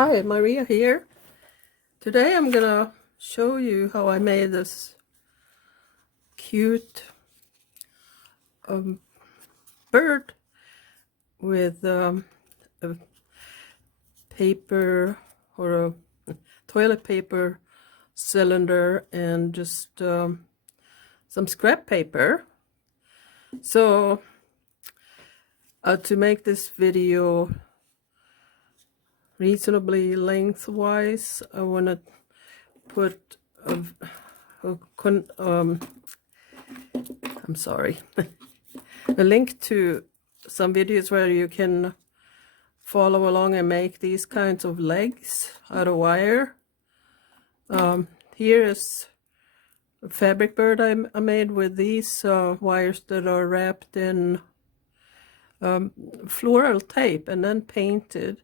Hi, Maria here. Today I'm gonna show you how I made this cute bird with a paper or a toilet paper cylinder and just some scrap paper. So to make this video reasonably lengthwise, I want to put I'm sorry, a link to some videos where you can follow along and make these kinds of legs out of wire. Here is a fabric bird I made with these wires that are wrapped in floral tape and then painted.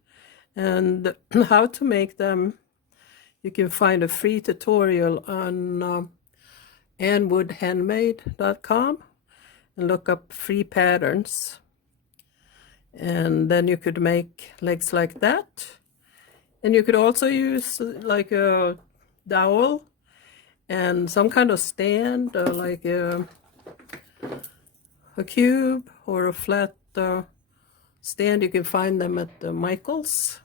And how to make them, you can find a free tutorial on AnnWoodHandmade.com and look up free patterns. And then you could make legs like that. And you could also use like a dowel and some kind of stand, like a cube or a flat stand. You can find them at the Michaels,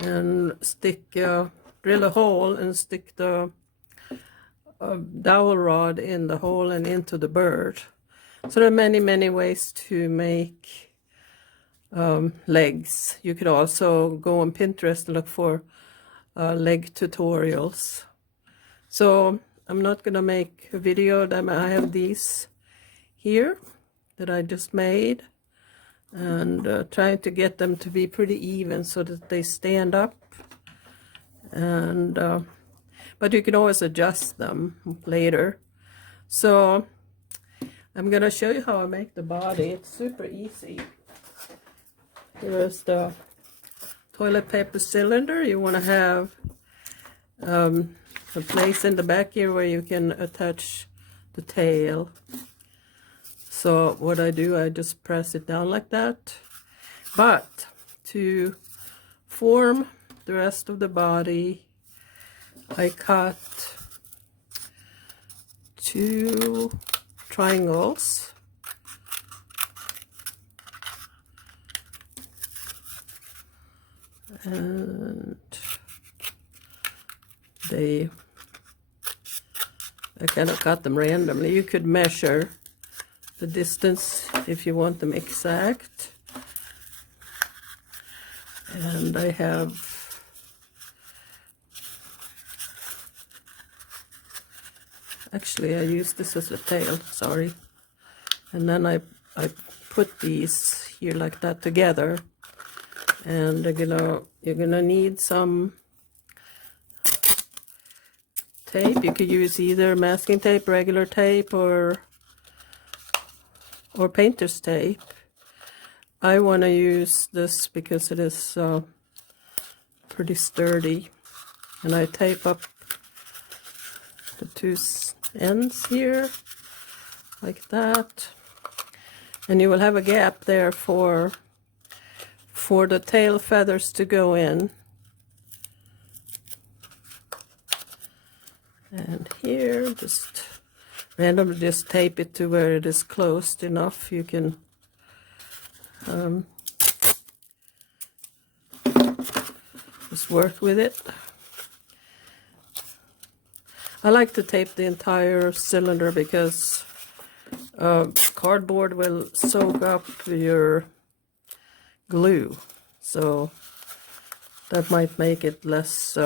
and stick drill a hole and stick the dowel rod in the hole and into the bird. So there are many ways to make legs. You could also go on Pinterest and look for leg tutorials. So I'm not gonna make a video. I have these here that I just made, and trying to get them to be pretty even so that they stand up. And but you can always adjust them later. So I'm gonna show you how I make the body. It's super easy. Here's the toilet paper cylinder. You want to have a place in the back here where you can attach the tail. So what I do, I just press it down like that. But to form the rest of the body, I cut 2 triangles. And I kind of cut them randomly. You could measure the distance if you want them exact. And I have actually I use this as a tail, sorry. And then I put these here like that together. And you're gonna need some tape. You could use either masking tape, regular tape, or painter's tape. I want to use this because it is pretty sturdy. And I tape up the 2 ends here like that. And you will have a gap there for the tail feathers to go in. And here, just randomly just tape it to where it is closed enough. You can just work with it. I like to tape the entire cylinder because cardboard will soak up your glue, so that might make it less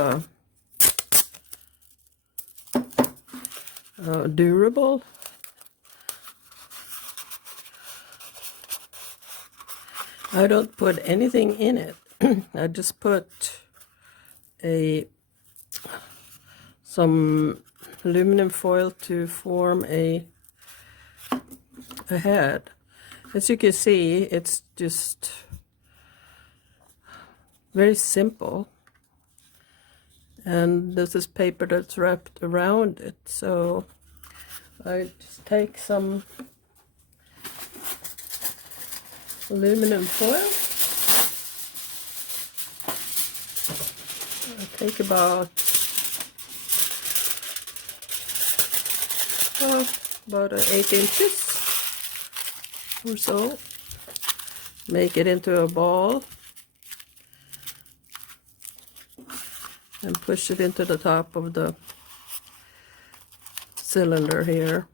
durable. I don't put anything in it. I just put some aluminum foil to form a head. As you can see, it's just very simple. And this is paper that's wrapped around it. So I just take some aluminum foil take about about 8 inches or so. Make it into a ball and push it into the top of the cylinder here.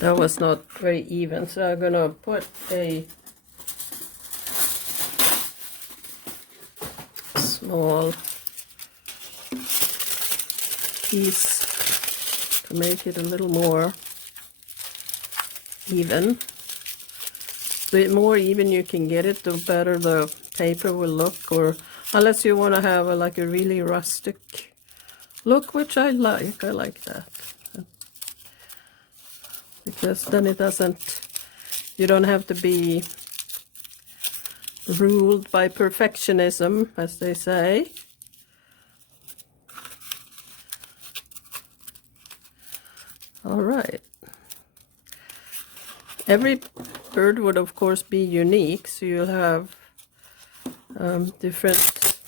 That was not very even, so I'm gonna put a small piece to make it a little more even. The more even you can get it, the better the paper will look, or unless you want to have like a really rustic look, which I like. I like that. Because then it doesn't, you don't have to be ruled by perfectionism, as they say. All right. Every bird would of course be unique, so you'll have different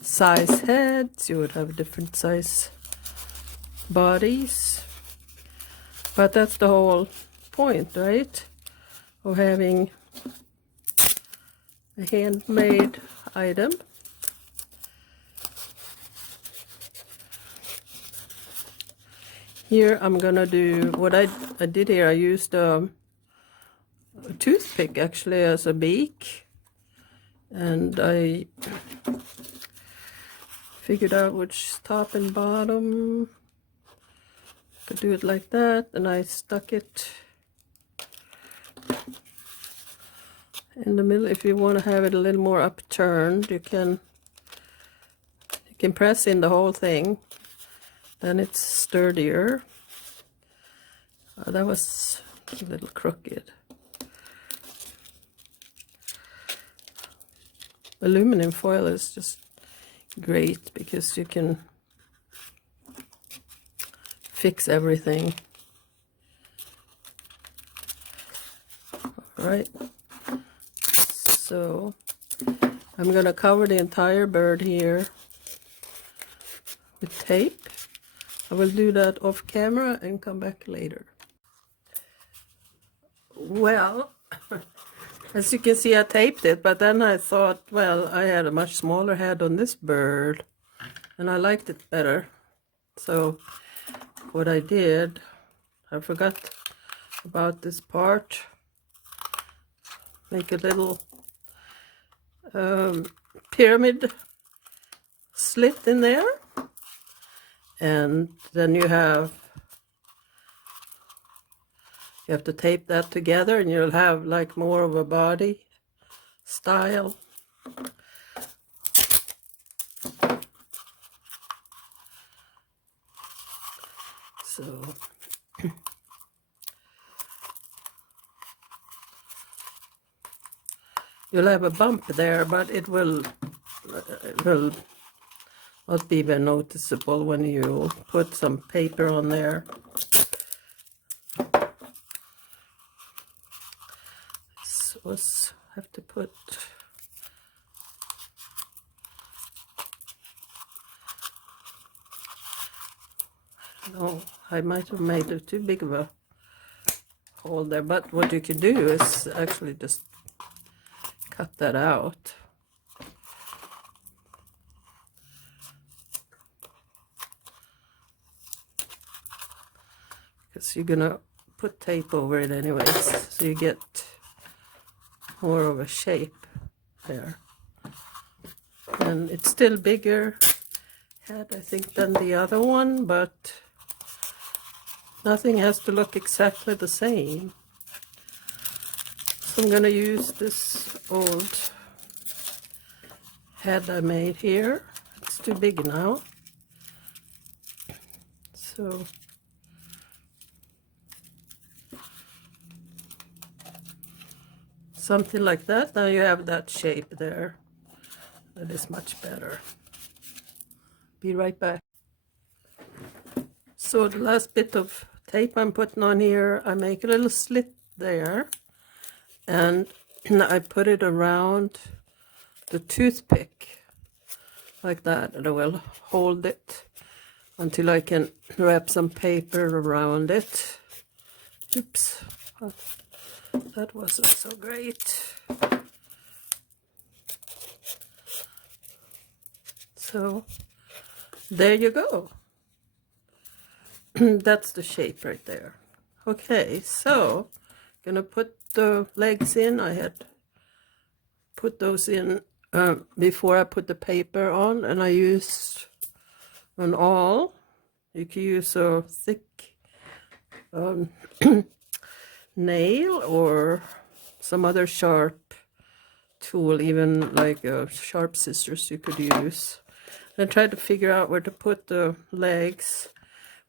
size heads, you would have different size bodies, but that's the whole point, right, of having a handmade item. Here I'm gonna do what I did here. I used a toothpick actually as a beak, and I figured out which top and bottom. Could do it like that, and I stuck it in the middle. If you want to have it a little more upturned, you can press in the whole thing. Then it's sturdier. That was a little crooked. Aluminum foil is just great because you can fix everything. All right. So I'm going to cover the entire bird here with tape. I will do that off camera and come back later. Well, as you can see, I taped it, but then I thought, well, I had a much smaller head on this bird, and I liked it better. So what I did, I forgot about this part. Make a little pyramid slit in there. And then you have to tape that together, and you'll have like more of a body style. So you'll have a bump there, but it will not be even noticeable when you put some paper on there. This was, have to put no, I might have made it too big of a hole there, but what you can do is actually just cut that out. Because you're gonna put tape over it anyways, so you get more of a shape there. And it's still bigger head, I think, than the other one, but nothing has to look exactly the same. So I'm gonna use this old head I made here. It's too big now. So something like that. Now you have that shape there. That is much better. Be right back. So the last bit of tape I'm putting on here, I make a little slit there, and I put it around the toothpick like that, and I will hold it until I can wrap some paper around it. Oops, that wasn't so great. So there you go. That's the shape right there. Okay, so gonna put the legs in. I had put those in before I put the paper on, and I used an awl. You can use a thick nail or some other sharp tool, even like sharp scissors you could use. And I tried to figure out where to put the legs.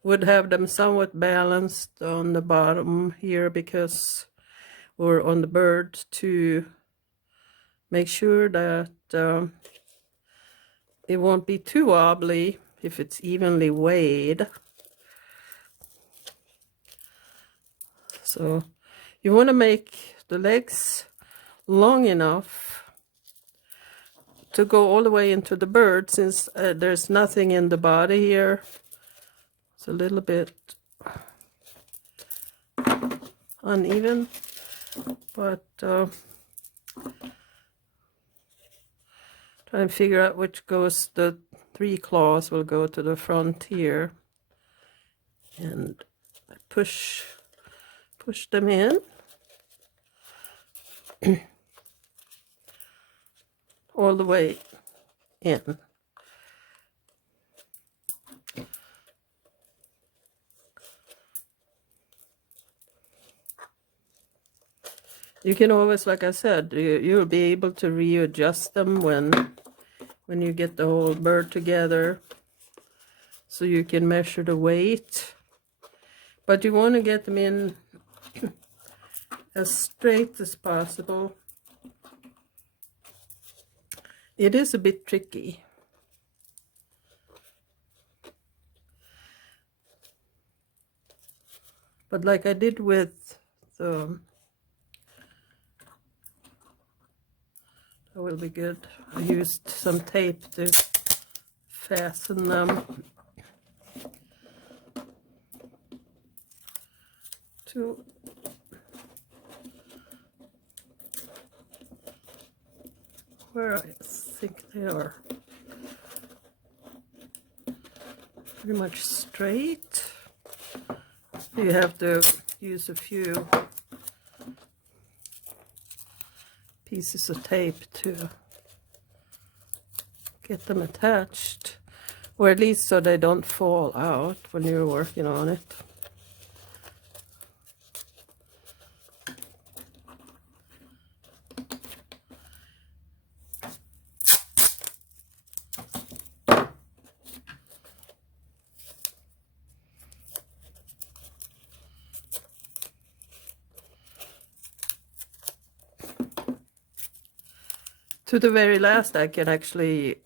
Would have them somewhat balanced on the bottom here, because, or on the bird, to make sure that it won't be too wobbly if it's evenly weighed. So you want to make the legs long enough to go all the way into the bird, since there's nothing in the body here. It's a little bit uneven, but try and figure out which goes. The 3 claws will go to the front here, and push them in all the way in. You can always, like I said, you'll be able to readjust them when you get the whole bird together, so you can measure the weight. But you want to get them in as straight as possible. It is a bit tricky. But like I did with the, that will be good. I used some tape to fasten them to where I think they are pretty much straight. You have to use a few pieces of tape to get them attached, or at least so they don't fall out when you're working on it. To the very last, I can actually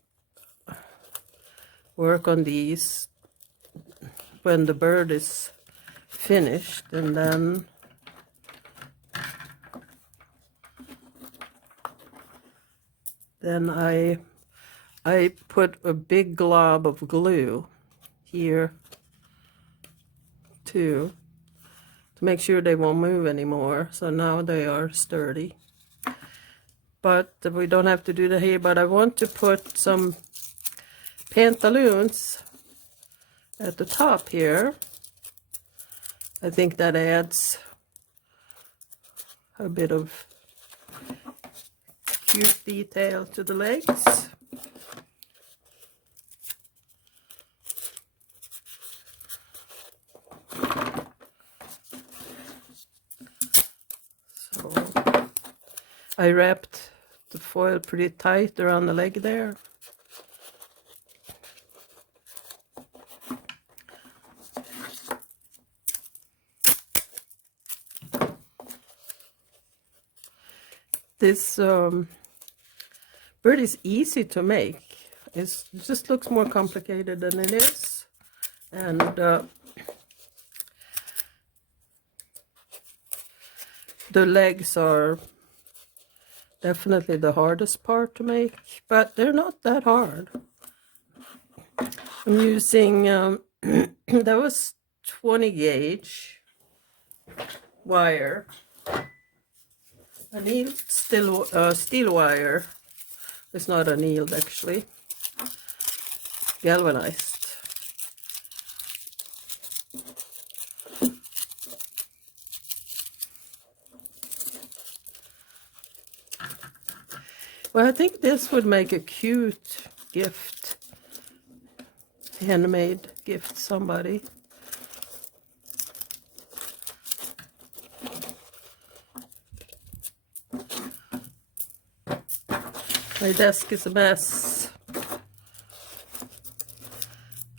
work on these when the bird is finished, and then I put a big glob of glue here too, to make sure they won't move anymore. So now they are sturdy. But we don't have to do that here. But I want to put some pantaloons at the top here. I think that adds a bit of cute detail to the legs. So I wrapped the foil pretty tight around the leg there. This bird is easy to make. It just looks more complicated than it is. And The legs are definitely the hardest part to make, but they're not that hard. I'm using, that was 20 gauge wire, annealed steel wire. It's not annealed actually, galvanized. Well, I think this would make a cute gift, handmade gift somebody. My desk is a mess.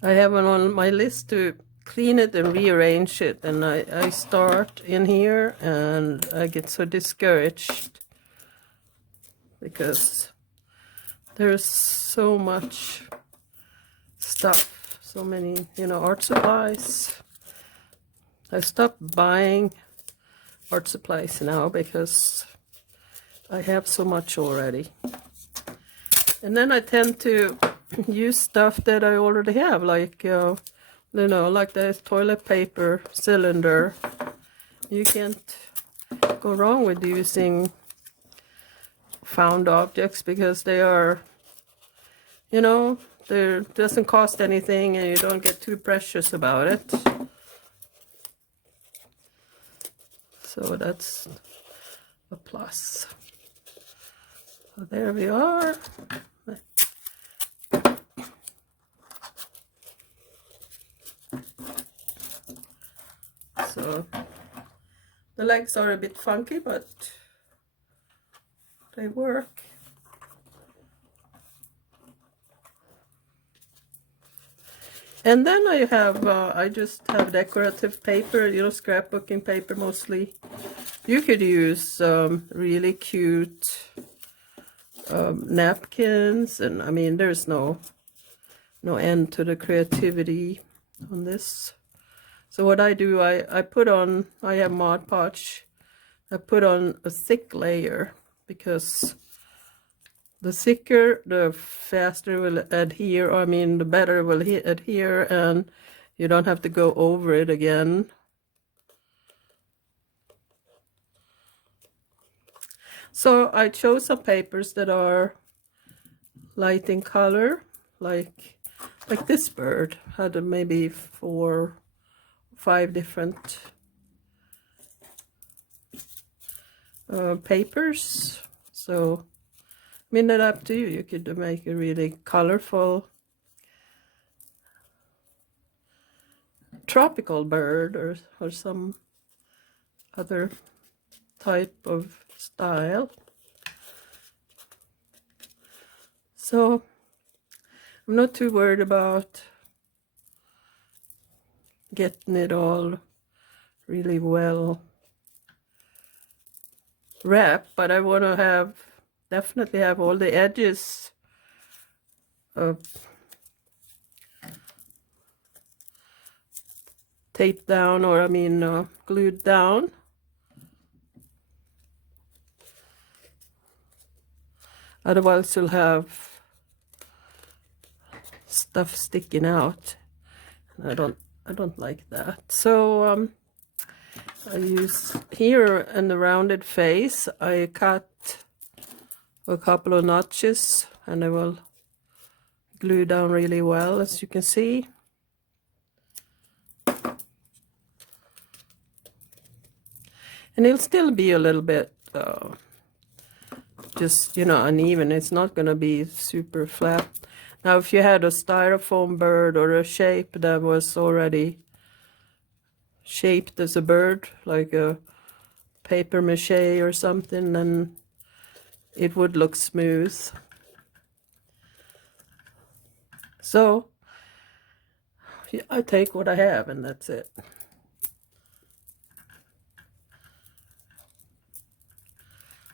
I have it on my list to clean it and rearrange it, and I start in here and I get so discouraged because there's so much stuff, so many, you know, art supplies. I stopped buying art supplies now because I have so much already. And then I tend to use stuff that I already have, like, you know, like the toilet paper cylinder. You can't go wrong with using found objects because they are, you know, they doesn't cost anything and you don't get too precious about it. So that's a plus. So there we are. So the legs are a bit funky, but they work. And then I have, I just have decorative paper, you know, scrapbooking paper mostly. You could use really cute napkins, and I mean, there's no end to the creativity on this. So what I do, I put on, I have Mod Podge, I put on a thick layer because the thicker, the faster will adhere, or I mean, the better it will adhere, and you don't have to go over it again. So I chose some papers that are light in color, like this bird had maybe 4 or 5 different papers. So I mean, that's up to you. You could make a really colorful tropical bird or some other type of style. So I'm not too worried about getting it all really well wrapped, but I want to definitely have all the edges taped down, or I mean glued down. Otherwise you'll have stuff sticking out. And I don't like that. So I use here in the rounded face, I cut a couple of notches and I will glue down really well, as you can see. And it'll still be a little bit just, you know, uneven. It's not going to be super flat. Now, if you had a styrofoam bird or a shape that was already shaped as a bird, like a paper mache or something, then it would look smooth. So I take what I have and that's it.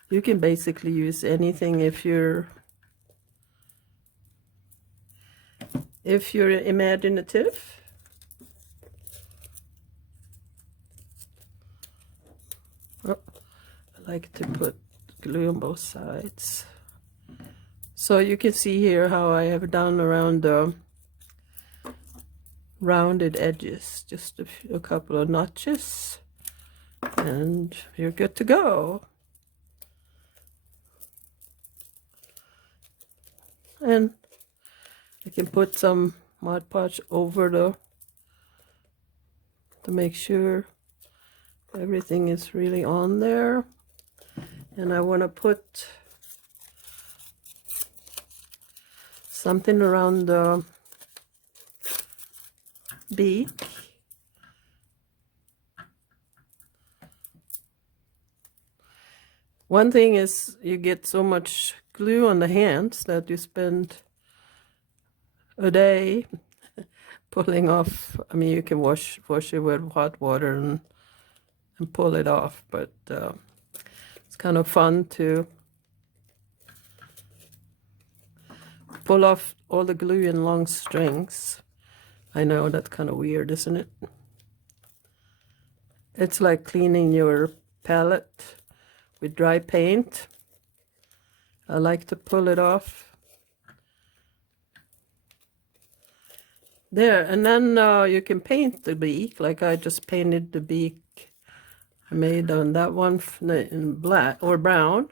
You can basically use anything if you're imaginative. Oh, like to put glue on both sides. So you can see here how I have done around the rounded edges, just a couple of notches, and you're good to go. And I can put some Mod Podge over to make sure everything is really on there. And I want to put something around the beak. One thing is you get so much glue on the hands that you spend a day pulling off. I mean, you can wash it with hot water and pull it off, but it's kind of fun to pull off all the glue in long strings. I know that's kind of weird, isn't it? It's like cleaning your palette with dry paint. I like to pull it off. There, and then you can paint the beak, like I just painted the beak. I made on that one in black or brown,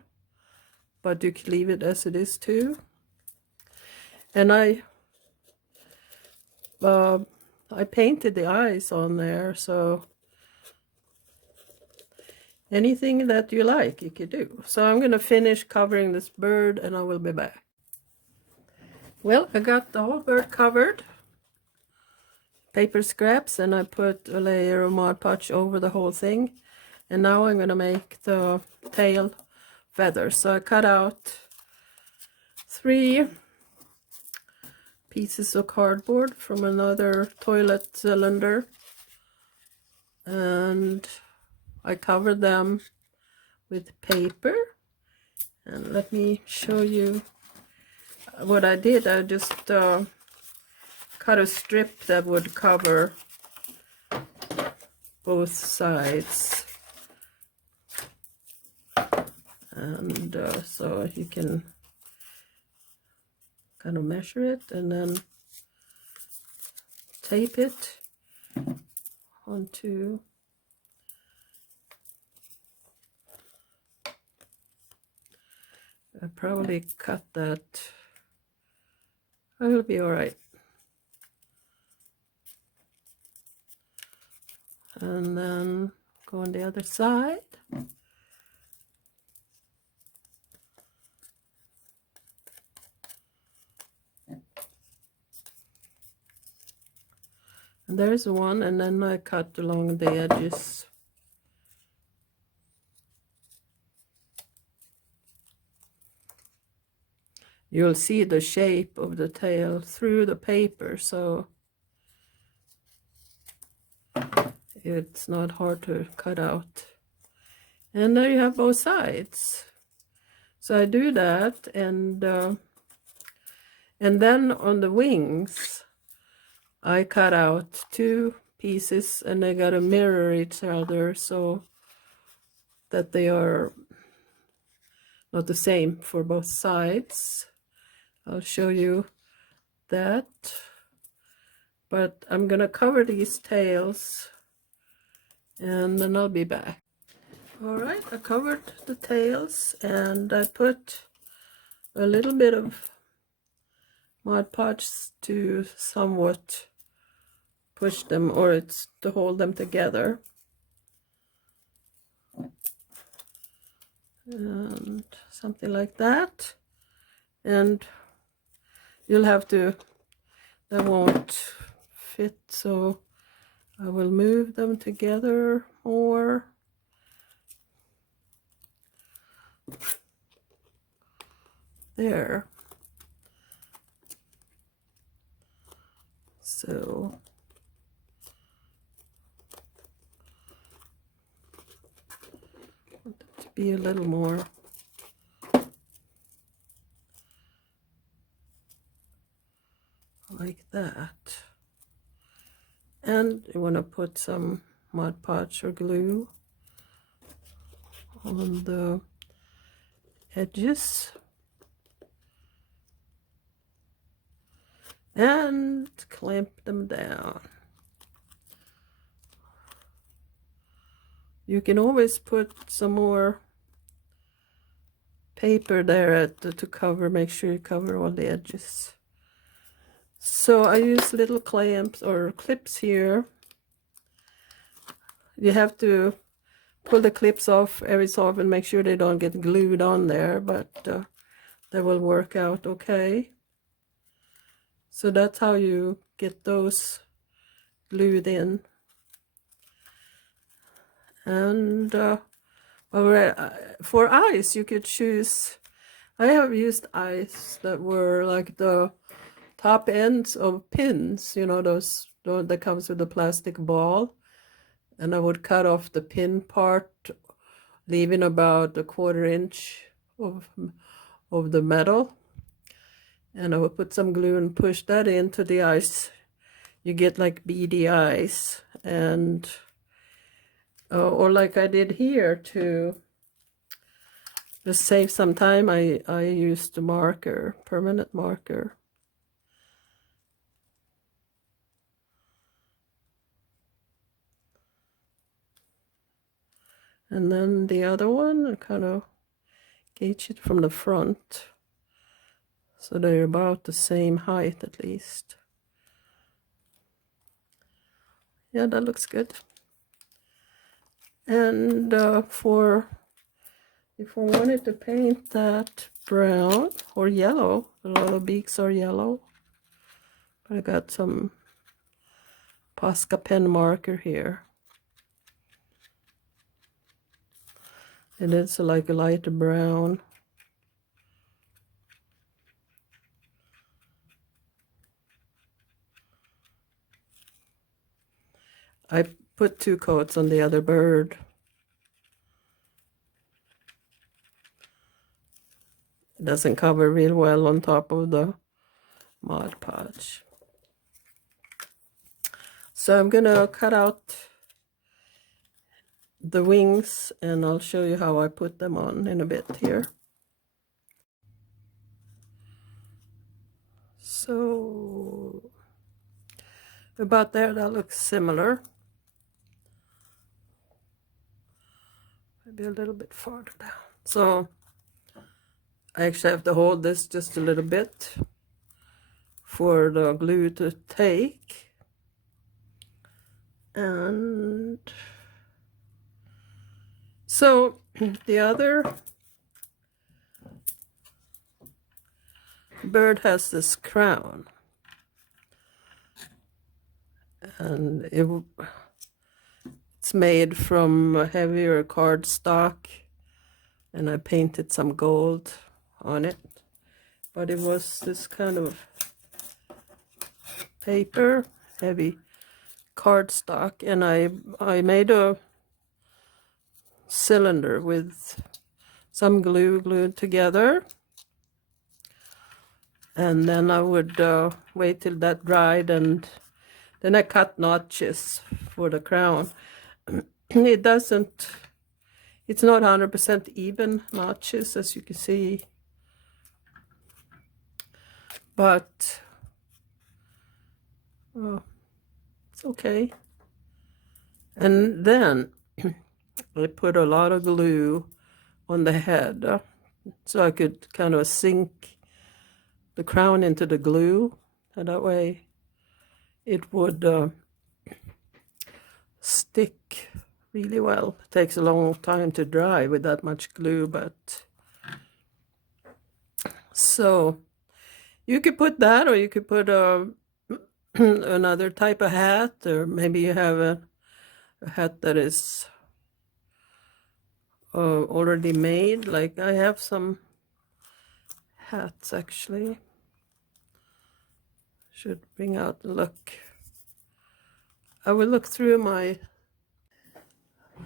but you can leave it as it is too. And I painted the eyes on there, so anything that you like, you could do. So I'm going to finish covering this bird and I will be back. Well, I got the whole bird covered. Paper scraps, and I put a layer of Mod Podge over the whole thing. And now I'm going to make the tail feathers. So I cut out 3 pieces of cardboard from another toilet cylinder. And I covered them with paper. And let me show you what I did. I just cut a strip that would cover both sides. And so you can kind of measure it and then tape it onto I probably cut that. It'll be all right. And then go on the other side. And there's one, and then I cut along the edges. You'll see the shape of the tail through the paper, so it's not hard to cut out. And there you have both sides. So I do that, and then on the wings, I cut out 2 pieces, and they gotta mirror each other so that they are not the same for both sides. I'll show you that. But I'm gonna cover these tails and then I'll be back. All right, I covered the tails and I put a little bit of Mod Podge to somewhat push them, or it's to hold them together. And something like that. And you'll have to, that won't fit, so I will move them together more. There. So I want it to be a little more like that. And you want to put some Mod Podge or glue on the edges and clamp them down. You can always put some more paper there to cover, make sure you cover all the edges. So I use little clamps or clips here. You have to pull the clips off every so often, make sure they don't get glued on there, but they will work out okay. So that's how you get those glued in. And for eyes, you could choose, I have used eyes that were like the top ends of pins, you know, those that comes with a plastic ball. And I would cut off the pin part, leaving about a 1/4 inch of the metal. And I would put some glue and push that into the eyes. You get like beady eyes. And or like I did here, to just save some time, I used a marker, permanent marker. And then the other one, I kind of gauge it from the front, so they're about the same height at least. Yeah, that looks good. And if I wanted to paint that brown or yellow, a lot of beaks are yellow. I got some Posca pen marker here. And it's like a light brown. I put 2 coats on the other bird. It doesn't cover real well on top of the Mod Podge. So I'm gonna cut out the wings, and I'll show you how I put them on in a bit here. So about there, that looks similar. Maybe a little bit farther down. So I actually have to hold this just a little bit for the glue to take. And so the other bird has this crown, and it's made from a heavier cardstock, and I painted some gold on it, but it was this kind of paper, heavy cardstock, and I made a cylinder with some glue glued together, and then I would wait till that dried, and then I cut notches for the crown. It's not 100% even notches, as you can see, but it's okay. And then I put a lot of glue on the head, so I could kind of sink the crown into the glue, and that way it would stick really well. It takes a long time to dry with that much glue, but so you could put that, or you could put another type of hat, or maybe you have a hat that is already made. Like I have some hats actually. Should bring out the look. I will look through my.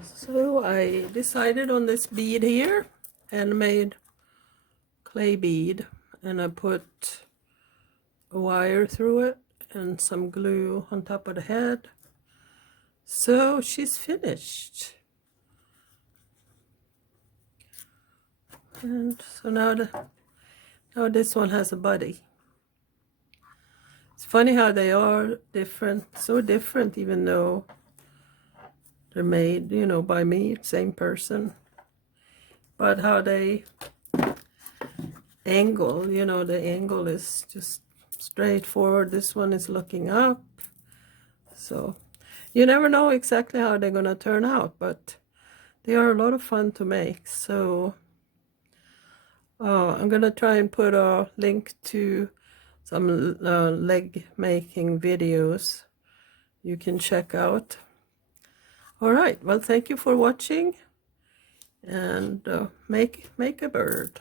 So I decided on this bead here, and made clay bead, and I put a wire through it and some glue on top of the head. So she's finished. And so now this one has a body. It's funny how they are different, so different, even though they're made, you know, by me, same person. But how they angle, you know, the angle is just straightforward. This one is looking up. So you never know exactly how they're going to turn out, but they are a lot of fun to make. So I'm going to try and put a link to some leg making videos you can check out. All right, well, thank you for watching, and make a bird.